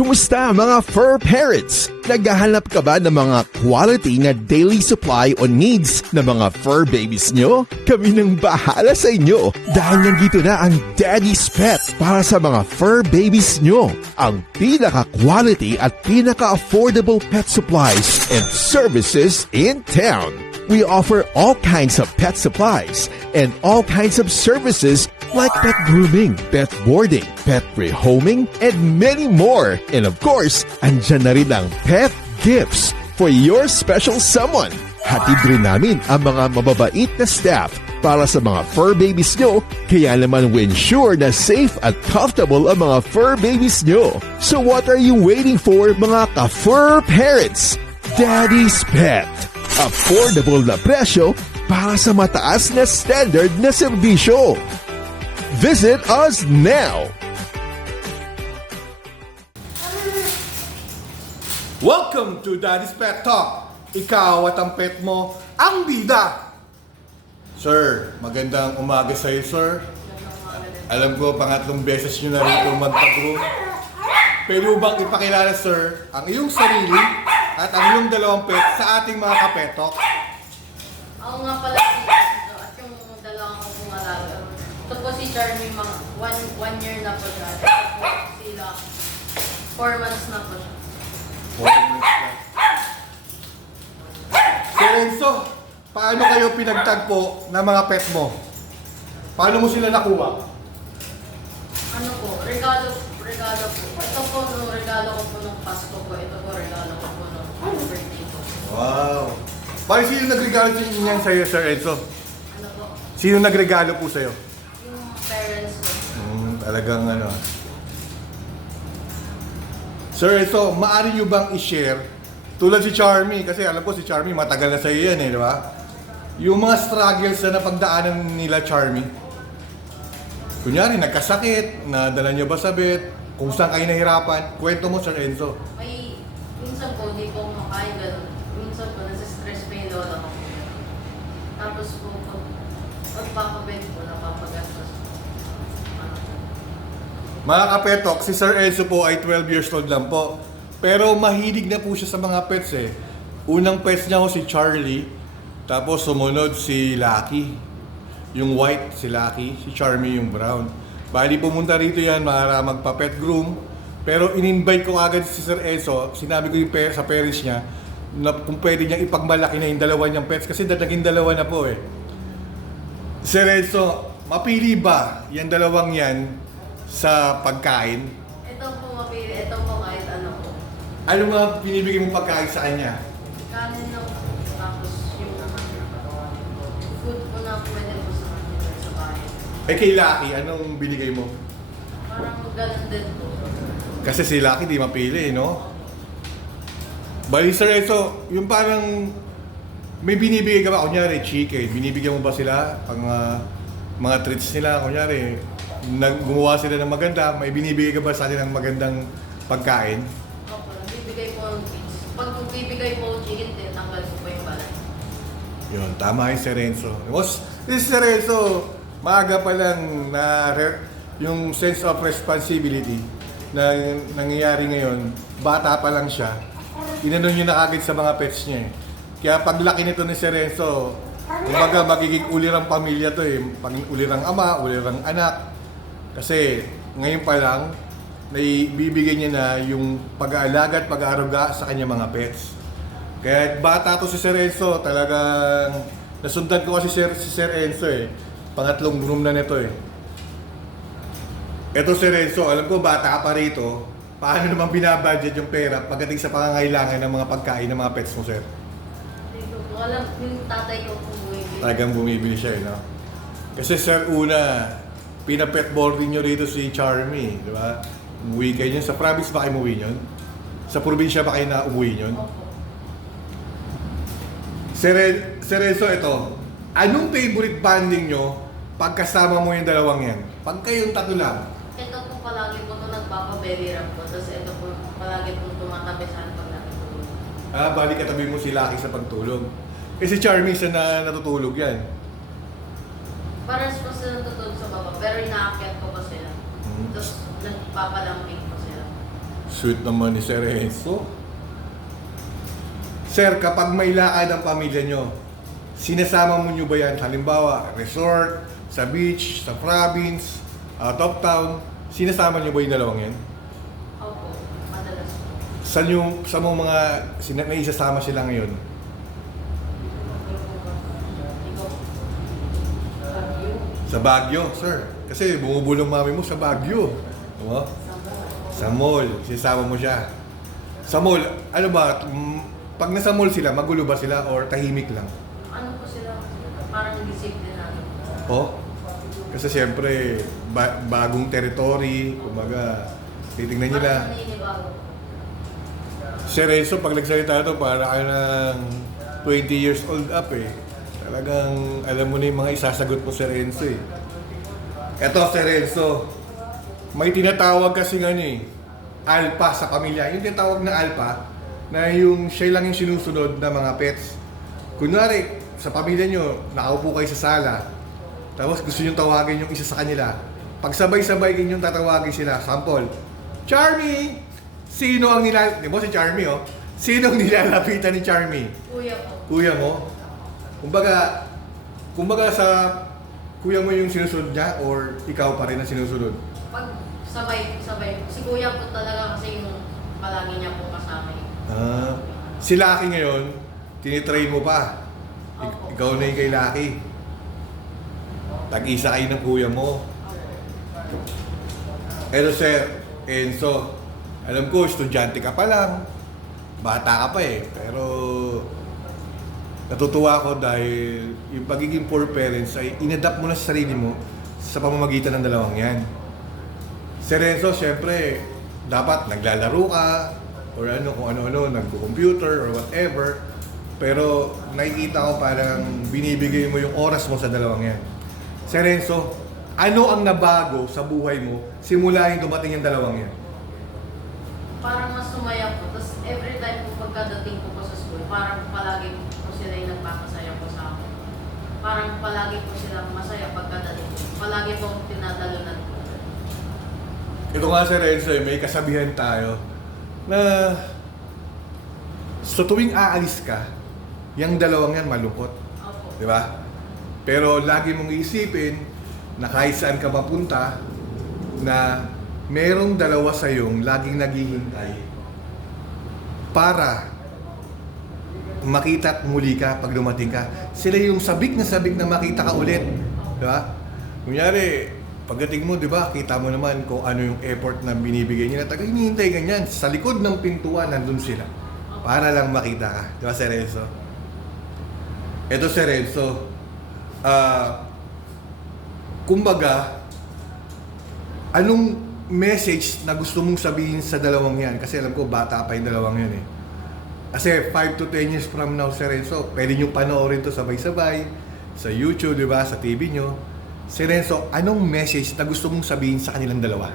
Kumusta mga fur parents? Naghahanap ka ba ng mga quality na daily supply o needs ng mga fur babies nyo? Kami nang bahala sa inyo dahil nandito na ang Daddy's Pet para sa mga fur babies nyo. Ang pinaka-quality at pinaka-affordable pet supplies and services in town. We offer all kinds of pet supplies and all kinds of services like pet grooming, pet boarding, pet rehoming, and many more. And of course, andyan na rin ang pet gifts for your special someone. Hatid rin namin ang mga mababait na staff para sa mga fur babies nyo, kaya naman we ensure na safe at comfortable ang mga fur babies nyo. So what are you waiting for, mga ka-fur parents? Daddy's Pet. Affordable na presyo para sa mataas na standard na serbisyo. Visit us now! Welcome to Daddy's Pet Talk. Ikaw at ang pet mo ang bida. Sir, magandang umaga sa iyo, sir. Alam ko, pangatlong beses nyo na rito magpag-groom. Pero bang ipakilala, sir, ang iyong sarili at ang iyong dalawang pet sa ating mga kapetok? Ako nga pala si Enzo at yung dalawang ko pong alaga. Ito po si Charmy, mga one year na po siya. Ito po sila, 4 months na po siya. 4 months na. Sir Enzo, paano kayo pinagtagpo ng mga pet mo? Paano mo sila nakuha? Ano po, regalo po. Ito po, nung regalo ko po nung Pasko po. Ito po, regalo ko po nung birthday po. Wow! Paano sino nagregalo niyan sa'yo, Sir Enzo? Ano po, Sino nagregalo po sa'yo? yung parents ko. Talagang ano. Sir Enzo, maaari nyo bang i-share? Tulad si Charmy, kasi alam ko si Charmy matagal na sa'yo yan di ba? Yung mga struggles na napagdaanan nila Charmy. Kunyari, nagkasakit, nadala nyo ba sa vet, kung saan kayo nahirapan, kwento mo, Sir Enzo. May, minsan po, di po makain ganun. Minsan po, nasa-stress pa yung lola ko. Tapos po, pagpapabed po, napapagastos. Mga kapetok, si Sir Enzo po ay 12 years old lang po. Pero mahilig na po siya sa mga pets eh. Unang pets niya ko si Charlie, tapos sumunod si Lucky. Yung white, si Lucky, si Charmy yung brown. Bali pumunta rito yan para magpa-pet groom. Pero in-invite ko agad si Sir Enzo, sinabi ko yung sa parents niya, na kung pwede niyang ipagmalaki na yung dalawa niyang pets kasi naging dalawa na po eh. Sir Enzo, mapili ba yung dalawang yan sa pagkain? Ito po mapili, ito po kahit ano po. Ano mga binibigay mong pagkain sa kanya? Kanin lang po, tapos yung food po na pwede po sa kanila sa bahay. Eh kay Lucky, anong binigay mo? Parang ganun din po. Kasi si Lucky di mapili, no? Bali Sir Enzo, yung parang may binibigay ka ba? Kunyari, chicken. Binibigyan mo ba sila pang mga treats nila? Kunyari, gumawa sila ng maganda. May binibigay ka ba sa atin ng magandang pagkain? Opo, bibigay po ng treats. Pag bibigay po ng chicken, tinatanggal po yung balat. Yun, tama yung Sir Enzo. Si Sir Enzo, maaga pa lang na yung sense of responsibility na nangyayari ngayon, bata pa lang siya, inanon nyo na kagad sa mga pets niya eh. Kaya paglaki nito ni Sir Enzo, kumbaga magiging ulirang pamilya to eh. Ulirang ama, ulirang anak. Kasi ngayon pa lang, naibibigay niya na yung pag-aalaga at pag-aaruga sa kanya mga pets. Kaya bata to si Sir Enzo, talagang nasundan ko kasi si Sir Enzo eh. Pangatlong groom na nito eh. Eto Sir Enzo, alam ko bata ka pa rito. Paano naman binabudget yung pera pagdating sa pangangailangan ng mga pagkain ng mga pets mo, sir? Hindi ko po alam, yung tatay ko po bumibili. Talagang bumibili siya eh, no? Kasi sir, una, pinapet boarding nyo rito si Charmy, di ba? Umuwi kayo yun. Sa province ba kayo umuwi yun? Sa probinsya ba kayo na umuwi yun? Opo. Sir Enzo, ito. Anong favorite banding nyo pagkasama mo yung dalawang yan? Pag kayong tatlo lang. Ito po palagi po nung nagpapabelly wrap po. Tapos ito po palagi po tumatabi sa akin pag natutulog. Balik katabi mo si Lucky sa pagtulog. Eh si Charmy siya na natutulog yan. Paras po sila natutulog sa baba, pero inaakyat ko pa sila. Tapos nagpapalambing po sila. Sweet naman ni Sir Enzo. Sir, kapag may lakad ang pamilya nyo, sinasama mo nyo ba yan? Halimbawa, resort, sa beach, sa province, out of town, sinasama nyo ba yung dalawang yan? Opo, madalas po. Sa mga naisasama sila ngayon? Sa Baguio, sir. Kasi bumubulong mami mo sa Baguio. Diba? Sa mall, sisama mo siya. Sa mall, ano ba, pag nasa mall sila, magulo ba sila or tahimik lang? Ano po sila? Parang disiplinado. Oh? Kasi siyempre, bagong territory, kumbaga, titignan nila. Parang naninibago. Si Renzo, pag nagsalita ito, para kayo ng 20 years old up eh. Talagang alam mo na yung mga isasagot mo si Renzo eh. Eto si Renzo, may tinatawag kasi nga eh, alpha sa pamilya. Yung tinatawag na alpha, na yung siya lang yung sinusunod na mga pets. Kunwari, sa pamilya nyo, nakaupo kayo sa sala, tapos gusto nyo tawagin yung isa sa kanila. Pag sabay-sabay kanyong tatawagin sila, sample, Charmy! Sino ang di mo si Charmy oh? Sino ang nilalapitan ni Charmy? Kuya po. Kuya mo? Kumbaga sa kuya mo yung sinusunod niya or ikaw pa rin ang sinusunod? Pag sabay. Si kuya po talaga kasi yung palagi niya po kasama eh. Si Lucky ngayon, tinitrain mo pa. Opo. Ikaw na yung kay Lucky. Tag-isa kayo ng kuya mo. Pero sir, Enzo, alam ko, estudyante ka pa lang. Bata ka pa eh. Pero natutuwa ako dahil yung pagiging poor parents ay inadapt mo na sa sarili mo sa pamamagitan ng dalawang yan. Sir Renzo, syempre, dapat naglalaro ka or ano kung ano-ano, nagko-computer or whatever. Pero nakikita ko parang binibigay mo yung oras mo sa dalawang yan. Sir Renzo, ano ang nabago sa buhay mo simula yung dumating yung dalawang yan? Parang mas sumaya po. Tapos every time po pagkadating po sa school, parang palagi po sila yung nagpapasaya po sa akin. Parang palagi po silang masaya pagkadating po. Palagi po akong tinatalunan po. Ito nga Sir Renzo, may kasabihan tayo na sa tuwing aalis ka, yung dalawang yan malungkot. Opo. Di ba? Pero lagi mong iisipin na kahit saan ka mapunta, na merong dalawa sa iyong laging naghihintay para makita at muli ka pag dumating ka. Sila yung sabik na makita ka ulit. Di ba? Kunyari, pagdating mo, di ba, kita mo naman kung ano yung effort na binibigay nila. Taga hinihintay ganyan. Sa likod ng pintuan, nandun sila. Para lang makita ka. Di ba, Sir Renzo? Ito, Sir Renzo. Kumbaga, anong message na gusto mong sabihin sa dalawang yan? Kasi alam ko, bata pa yung dalawang yan eh. Kasi 5 to 10 years from now, Sir Renzo, pwede nyo panoorin to sabay-sabay sa YouTube, di ba? Sa TV nyo. Sir Renzo, anong message na gusto mong sabihin sa kanilang dalawa?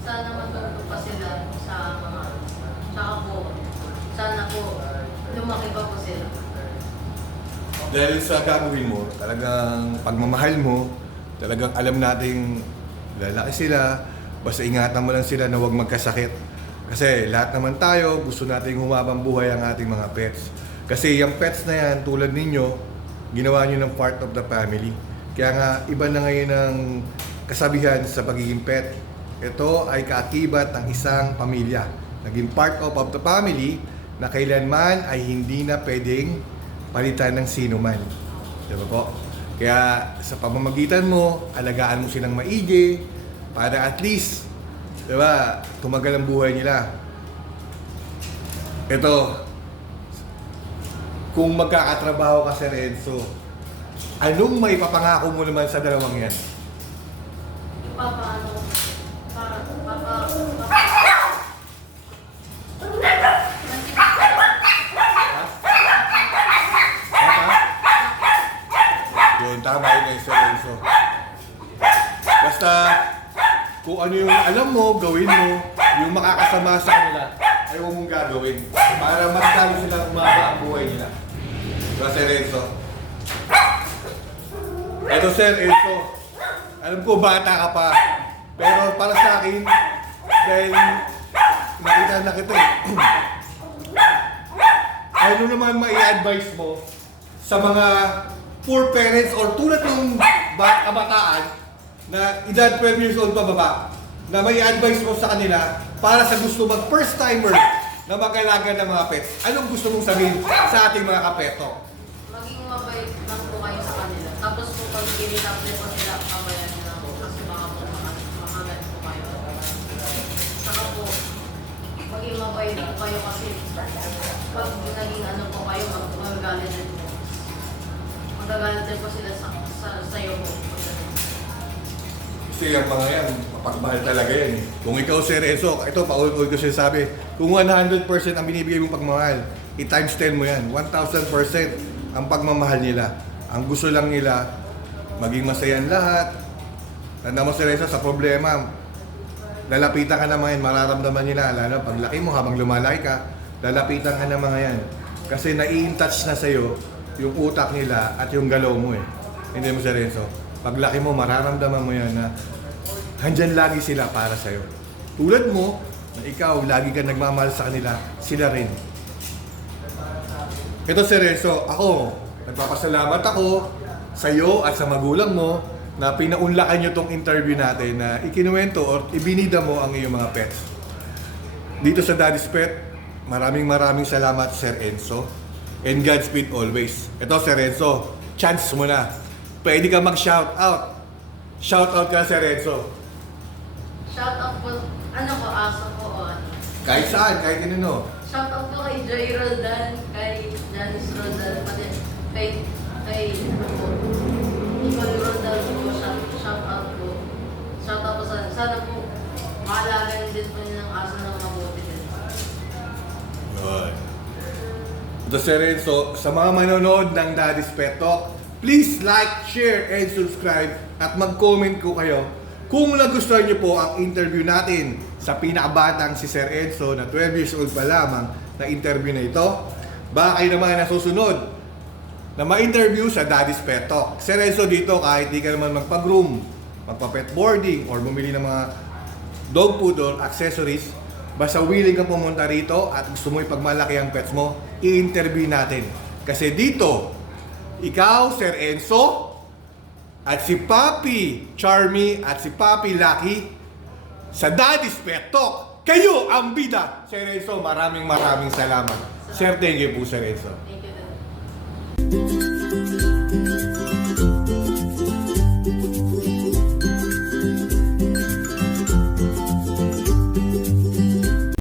Sana matuto pa sila sa mga... Tsaka po, sana po, lumaki pa po sila. Dahil sa gagawin mo, talagang pagmamahal mo, talagang alam nating lalaki sila, basta ingatan mo lang sila na huwag magkasakit. Kasi lahat naman tayo, gusto nating humabang buhay ang ating mga pets. Kasi yung pets na yan, tulad ninyo, ginawa nyo ng part of the family. Kaya nga, iba na ngayon ang kasabihan sa pagiging pet. Ito ay kaakibat ng isang pamilya. Naging part of the family na kailanman ay hindi na pwedeng palitan ng sino man. Diba po? Kaya sa pamamagitan mo, alagaan mo silang maigi para at least, diba, tumagal ang buhay nila. Ito, kung magkakatrabaho ka sa Renzo, anong may papangako mo naman sa dalawang yan? Papaano? Yun, tama yun Sir Renzo. Basta, kung ano yung alam mo, gawin mo, yung makakasama sa kanila, ay huwag mong gagawin. Para mas lalo silang umaba ang buhay nila. Diba, Sir Renzo? Eto, Sir Renzo, alam ko bata ka pa, pero para sa akin, dahil nakita na kita eh. Ano naman mai-advise mo sa mga poor parents or tulad ng kabataan na edad 12 years old pababa na may advice mo sa kanila para sa gusto mag first timer na mag-alaga ng mga pets? Anong gusto mong sabihin sa ating mga kapeto? Maging mabait lang po kayo sa kanila. Tapos po pag ginitable po sila, kabayan nila po. Kasi baka po makagat po kayo. Saka po, maging mabait po kayo kasi pag naging ano po kayo, magagalit din po. Magagalit din po sila sa'yo po. Kasi yung mga yan, mapagmahal talaga yan eh. Kung ikaw si Renzo, ito paulit-ulit ko sinasabi, kung 100% ang binibigay mong pagmamahal, i-times 10 mo yan. 1,000% ang pagmamahal nila. Ang gusto lang nila, maging masaya ang lahat. Tanda mo si Renzo, sa problema, lalapitan ka ng mga yan, mararamdaman nila. Lalo, pag laki mo, habang lumalaki ka, lalapitan ka ng mga yan. Kasi nai-touch na sa'yo yung utak nila at yung galaw mo eh. Hindi mo si Renzo. Pag laki mo, mararamdaman mo yan na handyan lagi sila para sa'yo. Tulad mo, na ikaw, lagi ka nagmamahal sa kanila, sila rin. Ito si Renzo, ako, nagpapasalamat ako sa iyo at sa magulang mo na pinaunlakan nyo tong interview natin na ikinuwento or ibinida mo ang iyong mga pets. Dito sa Daddy's Pet, maraming salamat Sir Enzo. And Godspeed always. Ito Sir Enzo, chance mo na. Pwede ka mag-shoutout. Shoutout ka Sir Enzo. Shoutout po, ano po, aso po o ano. Kahit saan, kahit kanino. Shoutout po kay Joy Roldan, kay Janice Roldan, pati kay ano po, Nicole Roldan po, shoutout po. Shoutout po sana po, maalagan din po nilang aso ng mabuti din. Good. Ito Sir Renzo, sa mga manonood ng Daddy's Pet Talk, please like, share, and subscribe at mag-comment ko kayo kung nagustuhan nyo po ang interview natin sa pinakabatang si Sir Enzo na 12 years old pa lamang na interview na ito. Baka kayo naman na susunod na ma-interview sa Daddy's Pet Talk. Sir Enzo dito, kahit di ka naman magpa-groom, magpa-pet boarding, or bumili ng mga dog food or accessories, basta willing ka pumunta rito at gusto mo ipagmalaki ang pets mo, i-interview natin. Kasi dito, ikaw, Sir Enzo, at si Papi Charmy at si Papi Lucky sa Daddy's Pet Talk. Kayo ang bida! Sir Enzo, maraming salamat. Sir, thank you po, Sir Enzo. Thank you din.